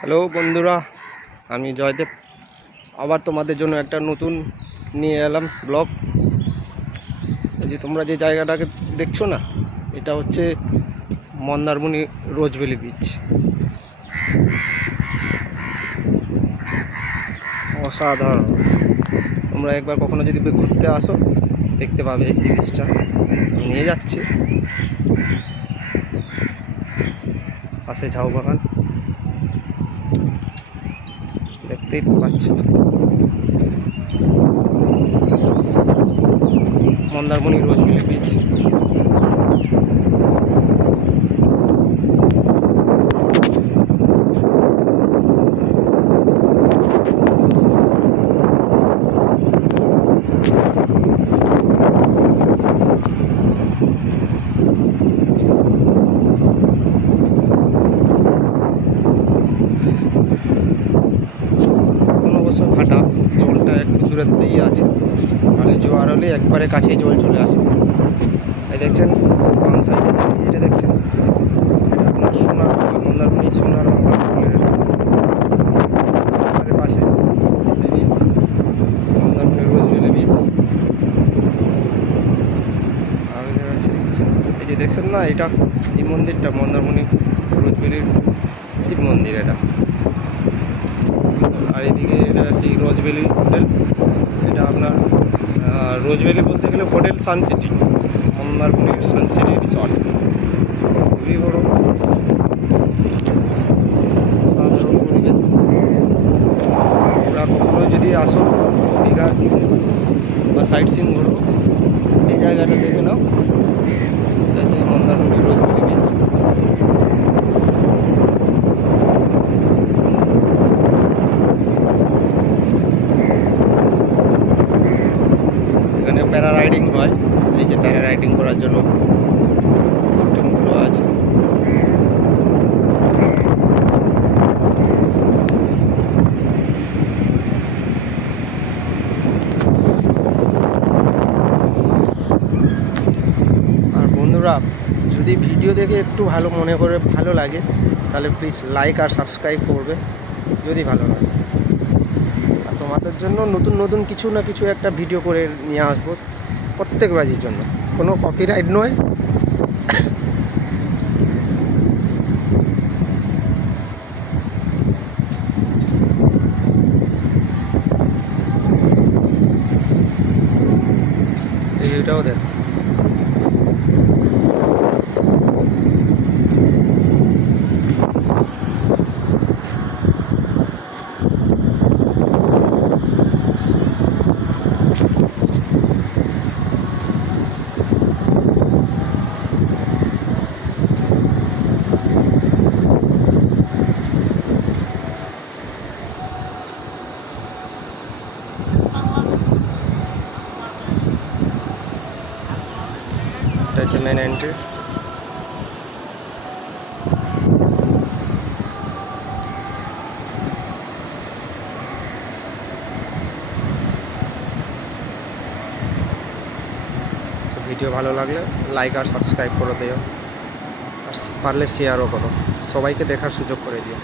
হ্যালো বন্ধুরা, আমি জয়দেব আবার তোমাদের জন্য একটা নতুন নিয়ে এলাম ব্লগ। যে তোমরা যে জায়গাটাকে দেখছো না, এটা হচ্ছে মন্দারমণি রোজভ্যালি বিচ। অসাধারণ। তোমরা একবার কখনো যদি ঘুরতে আসো দেখতে পাবে এই সি বিচটা। নিয়ে যাচ্ছে পাশে ঝাউ বাগান, দেখতেই তো পাচ্ছ। Mandarmani Rose Valley beach. অবশ্য ভাটা, জলটা একটু দূরেতেই আছে, মানে জোয়ার হলে একবারে কাছেই জল চলে আসে। এই দেখছেন বাম সাইডে এটা দেখছেন, এটা আপনার সোনার বাংলা, মন্দারমণি সোনার বাংলা পাশে বিচ, মন্দারমণি রোজভ্যালি বিচ। আর আছে এই যে দেখছেন না, এটা এই মন্দিরটা মন্দারমণি রোজভ্যালির শিব মন্দির এটা। আর এদিকে এটা সেই রোজভ্যালি হোটেল, এটা আপনার রোজভ্যালি বলতে গেলে হোটেল সানসিটি, মন্দারমণির সানসিটি রিসর্ট। খুবই বড়, সাধারণ পরিবেশ। ওরা কখনো যদি আসো দীঘা বা সাইট সিন ঘুরো, এই জায়গাটা দেখে নাও, এটা সেই মন্দারমণি রোজভ্যালি বিচ। এখানে প্যারা রাইডিং হয়, এই যে প্যারা রাইডিং করার জন্য বোটিংগুলো আছে। আর বন্ধুরা, যদি ভিডিও দেখে একটু ভালো মনে করে ভালো লাগে তাহলে প্লিজ লাইক আর সাবস্ক্রাইব করবে যদি ভালো লাগে। আর তোমাদের জন্য নতুন নতুন কিছু না কিছু একটা ভিডিও করে নিয়ে আসবো প্রত্যেক বাজির জন্য, কোনো কপিরাইট নয়। এইটাও দেখ, এটা হচ্ছে মেন এন্ট্রি। ভিডিও ভালো লাগলে লাইক আর সাবস্ক্রাইব করে দিও, আর পারলে শেয়ারও করো, সবাইকে দেখার সুযোগ করে দিও।